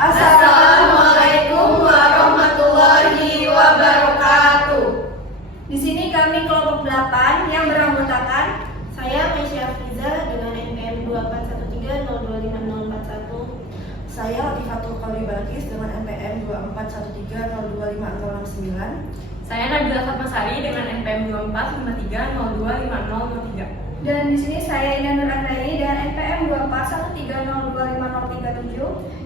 Assalamualaikum warahmatullahi wabarakatuh. Di sini kami kelompok 8 yang beranggotakan Saya Mesya Fiza dengan NPM 2413025041. Saya Latifatul Qadri Balkis dengan NPM 2413025069. Saya Nabila Fatmasari dengan NPM 2453025003. dan di sini saya Ina Nur Andaini dengan NPM 2413025037.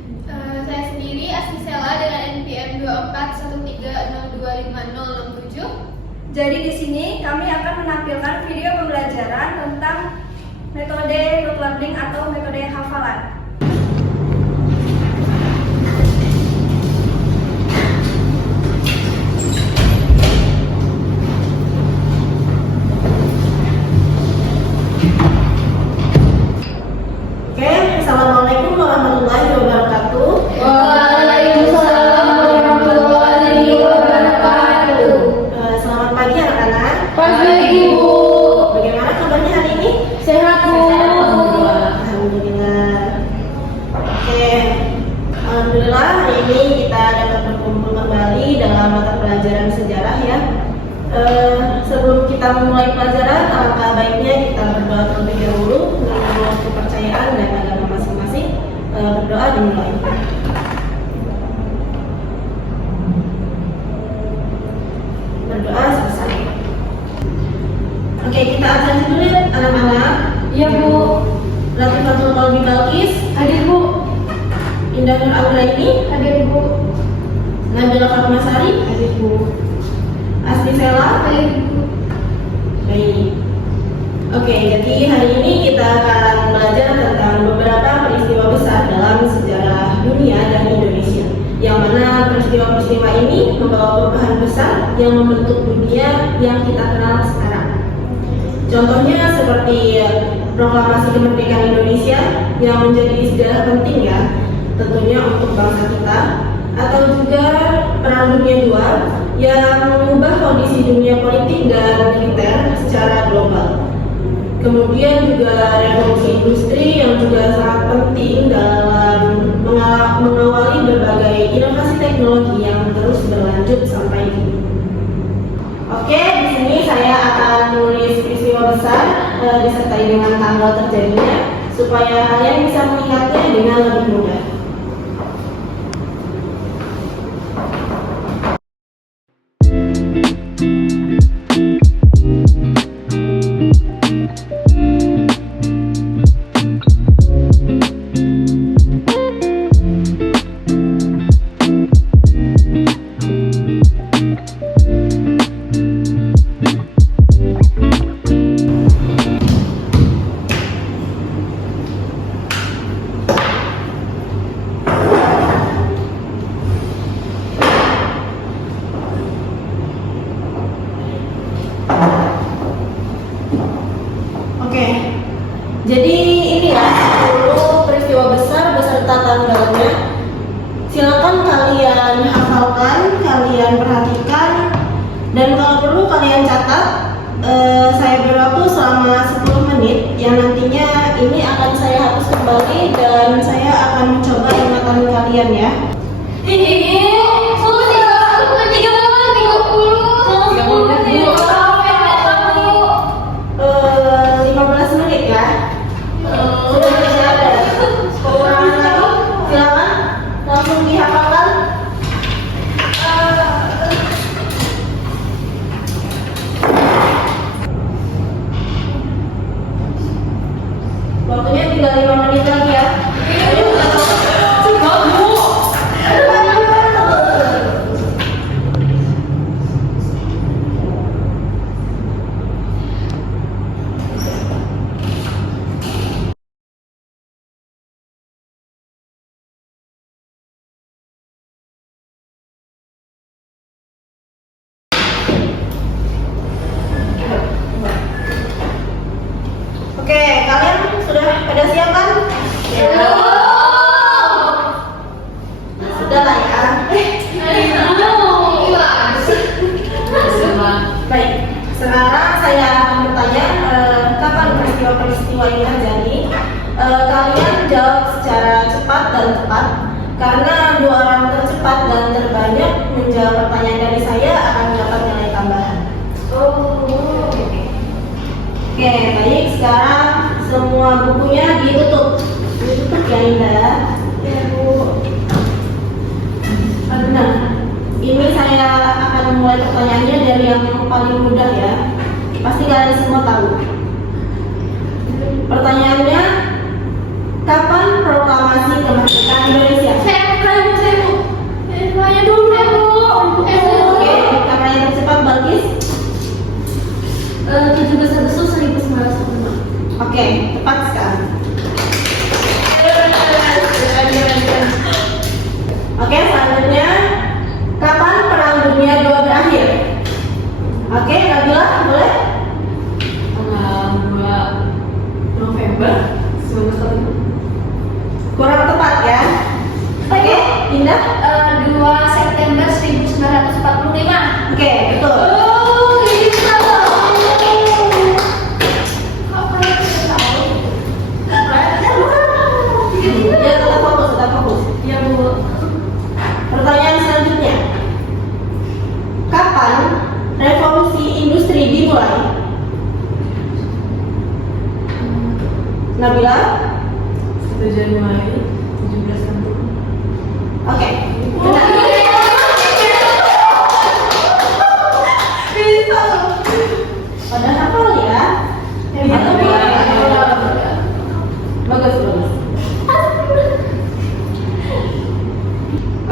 Saya sendiri Asmi Sela dengan NPM 2413025067. Jadi di sini kami akan menampilkan video pembelajaran tentang metode rote learning atau metode hafalan. Oke, Assalamualaikum warahmatullahi wabarakatuh. Waalaikumsalam warahmatullahi wabarakatuh. Selamat pagi anak-anak. Pagi, Ibu. Bagaimana kabarnya hari ini? Sehat, Bu. Alhamdulillah. Oke, Alhamdulillah hari ini kita dapat berkumpul kembali dalam mata pelajaran sejarah ya. Sebelum kita memulai pelajaran, alangkah baiknya kita berdoa terlebih dahulu menurut kepercayaan dan agama masing-masing. Berdoa dimulai. Berdoa selesai. Oke, kita absen dulu ya anak-anak. Iya, Bu. Latifatul Qadri Balkis, Hadir, Bu. Indah Nur Auraini, Hadir, Bu. Nabila Fatmasari, Hadir, Bu. Asmi Sela. Hadir, Bu. Baik. Oke, jadi hari ini kita akan belajar tentang beberapa peristiwa besar dalam sejarah dunia dan Indonesia, yang mana peristiwa-peristiwa ini membawa perubahan besar yang membentuk dunia yang kita kenal sekarang. Contohnya seperti proklamasi kemerdekaan Indonesia yang menjadi sejarah penting ya, tentunya untuk bangsa kita, atau juga Perang Dunia II yang mengubah kondisi dunia politik dan militer secara global. Kemudian juga revolusi industri yang juga sangat penting dalam mengawali berbagai inovasi teknologi yang terus berlanjut sampai kini. Oke, di sini saya akan menulis peristiwa besar disertai dengan tanggal terjadinya supaya kalian bisa mengingatnya dengan lebih mudah. Oke, jadi ini ya 10 peristiwa besar beserta tanggalnya. Silakan kalian hafalkan, kalian perhatikan, dan kalau perlu kalian catat. Saya beri waktu selama 10 menit yang nantinya ini akan saya hapus kembali dan saya akan mencoba ingatan kalian ya. Eh, 15 menit ya. Sudah siap ya? Kekurangan lagi? Silakan langsung dihafalkan. Waktunya tinggal 5 menit lagi ya. Oke, kalian sudah pada siap kan? Sudah lah ya. Baik, sekarang saya akan bertanya kapan peristiwa-peristiwa ini terjadi. Kalian jawab secara cepat dan tepat. Karena dua orang tercepat dan terbanyak menjawab pertanyaan dari saya akan mendapat nilai tambahan. Oke, baik. Sekarang semua bukunya ditutup. Ditutup ya, Indah. Ya, Bu. Benar. Ini saya akan memulai pertanyaannya dari yang paling mudah ya. Pasti kalian semua tahu. Pertanyaannya, kapan proklamasi kemerdekaan Indonesia? Tanya dulu ya, Bu. Oke, karena yang tercepat Balkis. 17 Agustus 1945. Oke, tepat sekali. Oke, selanjutnya, kapan Perang Dunia II berakhir? Oke, Nabila, boleh? Tanggal 2 November 1945. Kurang tepat ya. Oke, Indah? 2 September 1945. Oke, betul. Ya, tetap fokus, tetap fokus. Ya, Bu. Pertanyaan selanjutnya, kapan revolusi industri dimulai? Nabila? 1 Januari 1760. Oke. Benar. Pada hafal ya? Bagus, bagus.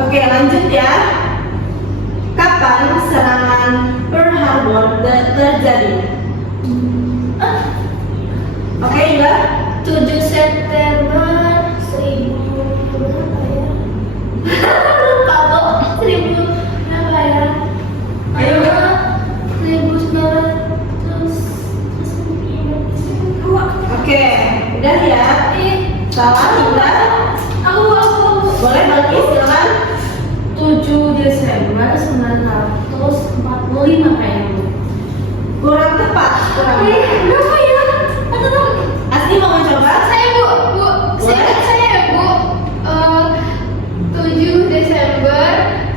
Oke, lanjut ya. Kapan serangan Pearl Harbor terjadi? Oke, Indah? 7 September 1000 berapa ya? Lupa, Bu. 1000 berapa ya? Ayo. 1900. Oke, udah ya. Salah, Indah? Aku. Boleh Balkis, silakan. 7 Desember 1945 kayaknya, Bu. Kurang tepat, kurang. Berapa ya? Atau tahu? Asli mau mencoba? Saya, Bu. Seingat saya ya, Bu. 7 Desember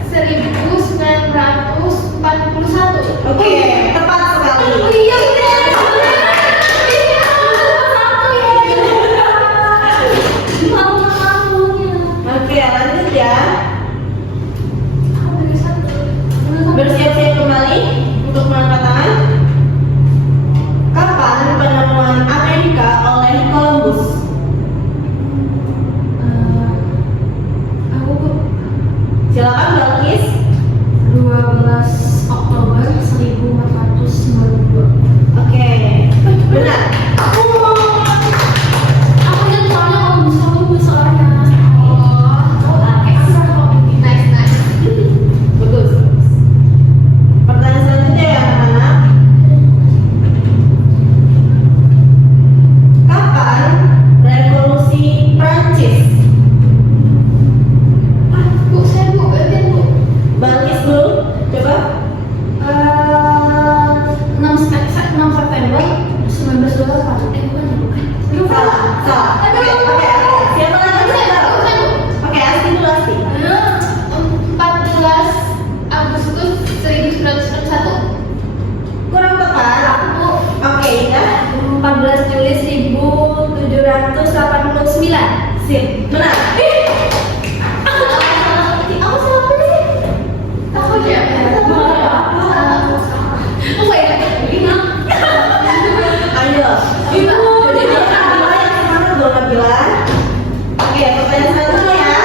1941. Oke, tepat sekali. Iya, Oke, lanjut ya. Bersiap-siap kembali untuk mengangkat tangan. Kapan penemuan Amerika oleh Columbus? Silakan Balkis. 12 Oktober 1492. Oke, benar. Aku kan soalnya kalau bisa aku bisa orangnya. Nice. Bagus. Pertanyaan selanjutnya ya anak-anak. Kapan revolusi Prancis? Bu, saya Bu, berarti Bu. Balkis dulu, coba. 6 September 1928. Salah. Oke. Siapa lagi? Oke, Asti dulu, Asti. 14 Agustus 1991. Kurang tepat. Oke, Indah. 14 Juli 1789. Sip. Benar. Aku salah apa sih? Aku ya. Oh my god. Ayo. Ibu, jadi Nabila yang semangat dong, Nabila. Oke, pertanyaan selanjutnya ya.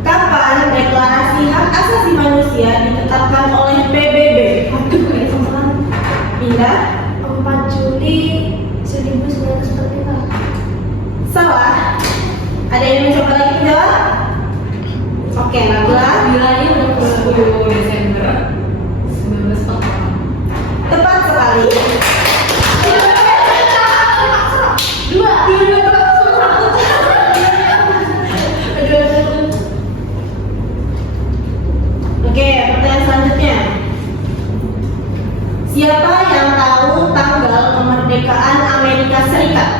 Kapan deklarasi hak asasi manusia ditetapkan oleh PBB? Indah? 4 Juli 1945. Salah. Ada yang mencoba lagi menjawab? Oke, Nabila. Bilangnya udah 10 Desember 1945. Tepat sekali. Oke, pertanyaan selanjutnya. Siapa yang tahu tanggal kemerdekaan Amerika Serikat?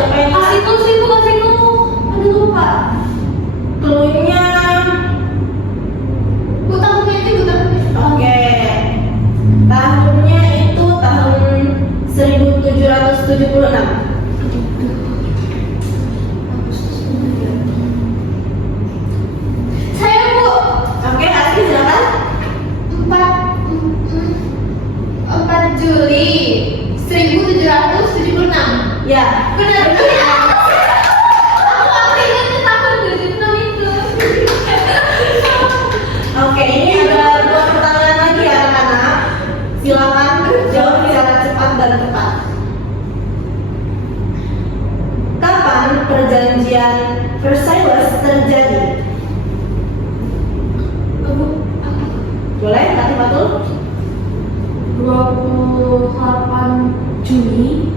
Siapa yang Kasih tuh, kasih tuh. Aduh lupa. clue-nya? Bu tahunnya itu bu tahunnya. Oke. Tahunnya itu tahun 1776. Saya bu. Oke, Asri silakan. 4 Juli 1776. Ya. Benar. Aku masih ingat tahun 76 itu. Oke, ini ada 2 pertanyaan lagi ya anak-anak. Silakan jawab secara cepat dan tepat. Kapan perjanjian Versailles terjadi? Boleh, Kak Fatul? 28 Juni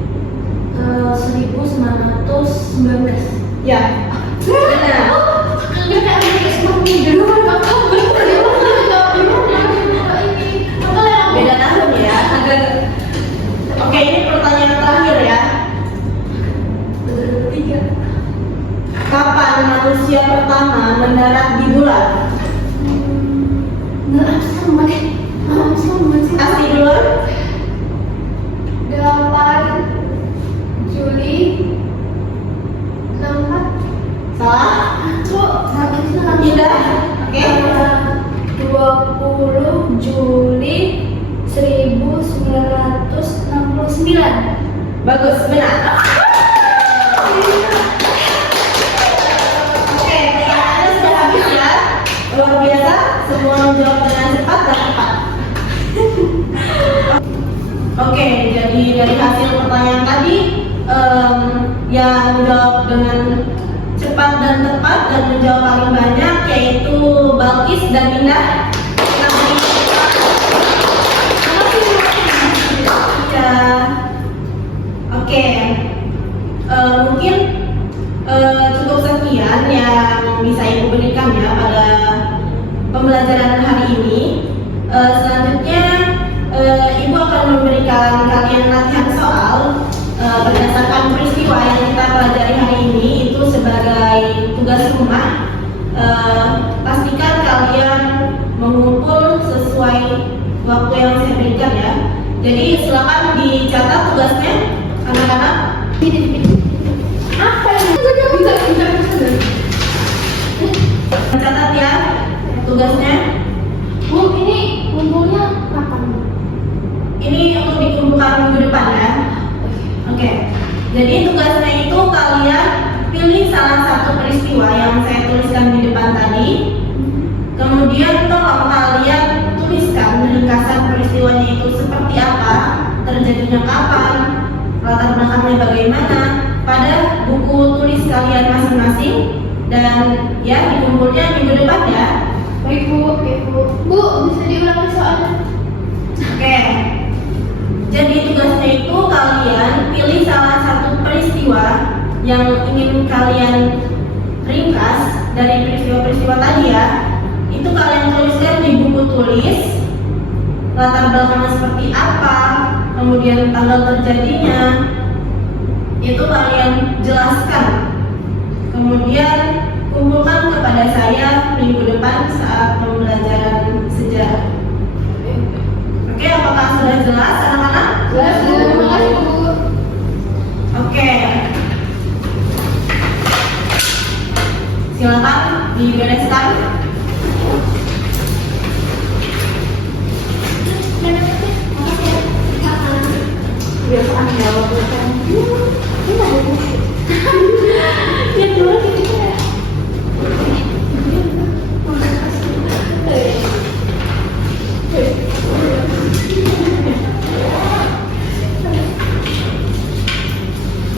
1919. Ya. Benar. Beda tahun ya. Oke, ini pertanyaan terakhir ya. Kapan manusia pertama mendarat di bulan? Asli duluan? 8 Juli 64. Salah? Indah? Oke. 20 Juli 1969. Bagus, benar. Oke, pertanyaannya sudah habis ya. Luar biasa, semua menjawab dengan cepat dan tepat. Oke, jadi dari hasil pertanyaan tadi yang menjawab dengan cepat dan tepat dan menjawab paling banyak yaitu Balkis dan Indah. Ya. Oke, mungkin cukup sekian yang bisa Ibu berikan ya pada pembelajaran hari ini. Selanjutnya Ibu akan memberikan kalian latihan soal berdasarkan peristiwa yang kita pelajari hari ini itu sebagai tugas rumah. Pastikan kalian mengumpul sesuai waktu yang saya berikan ya. Jadi silakan dicatat tugasnya anak-anak. Apa yang Catat ya tugasnya. Bu, ini kumpulnya kapan? Ini untuk dikumpulkan minggu depan ya. Oke. Jadi tugasnya itu kalian pilih salah satu peristiwa yang saya tuliskan di depan tadi. Kemudian tolong kalian tuliskan ringkasan peristiwanya itu seperti apa, terjadinya kapan, latar belakangnya bagaimana pada buku tulis kalian masing-masing dan ya dikumpulnya minggu depan ya. Baik bu, Bu, bisa diulangi soalnya? Oke. Jadi tugasnya itu kalian pilih salah satu peristiwa yang ingin kalian ringkas dari peristiwa-peristiwa tadi ya. Itu kalian tuliskan di buku tulis, latar belakangnya seperti apa, kemudian tanggal terjadinya, itu kalian jelaskan. Kemudian kumpulkan kepada saya minggu depan saat pembelajaran sejarah. Oke, apakah sudah jelas anak-anak? Jelas, terima kasih Bu. Oke. Silakan dibereskan. Biasaan jawab bukan. Ini ada Bu. Ya dulu gitu ya.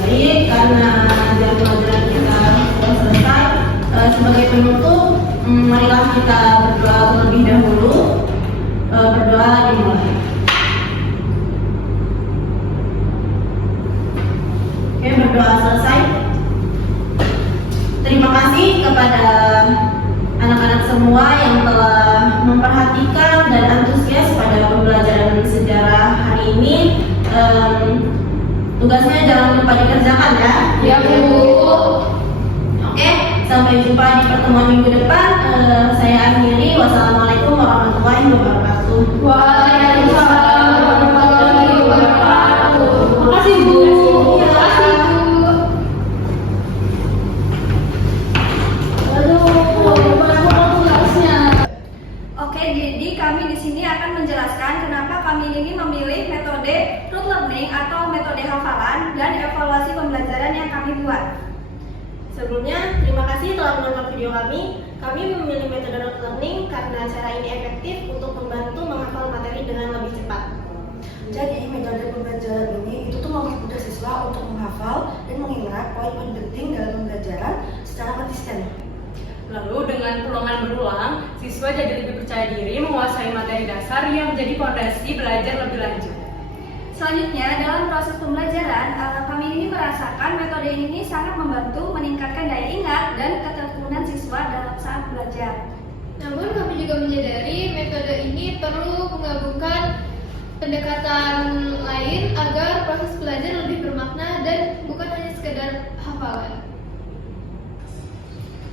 Baik, karena jam pelajaran kita sudah selesai, sebagai penutup, marilah kita berdoa terlebih dahulu. Berdoa dimulai. Oke, berdoa selesai. Terima kasih kepada anak-anak semua yang telah memperhatikan dan antusias pada pembelajaran sejarah hari ini. Tugasnya jangan lupa dikerjakan ya. Ya, Bu. Oke, sampai jumpa di pertemuan minggu depan. Saya akhiri. Wassalamualaikum warahmatullahi wabarakatuh. Waalaikumsalam warahmatullahi wabarakatuh. Makasih, Bu. Terima kasih, Bu. Aduh, banyak tugasnya. Oke, jadi kami di sini akan menjelaskan kenapa kami ini memilih metode rote learning atau metode hafalan dan evaluasi pembelajaran yang kami buat. Sebelumnya, terima kasih telah menonton video kami. Kami memilih metode rote learning karena cara ini efektif untuk membantu menghafal materi dengan lebih cepat. Jadi metode pembelajaran ini itu tuh mempermudah siswa untuk menghafal dan mengingat poin-poin penting dalam pembelajaran secara konsisten. Lalu dengan peluangan berulang, siswa jadi lebih percaya diri menguasai materi dasar yang menjadi fondasi belajar lebih lanjut. Selanjutnya, dalam proses pembelajaran, kami ini merasakan metode ini sangat membantu meningkatkan daya ingat dan ketekunian siswa dalam saat belajar. Namun kami juga menyadari metode ini perlu menggabungkan pendekatan lain agar proses belajar lebih bermakna dan bukan hanya sekedar hafalan.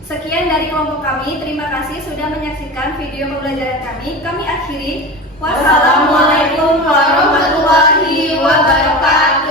Sekian dari kelompok kami, terima kasih sudah menyaksikan video pembelajaran kami. Kami akhiri. Wassalamualaikum warahmatullahi wabarakatuh.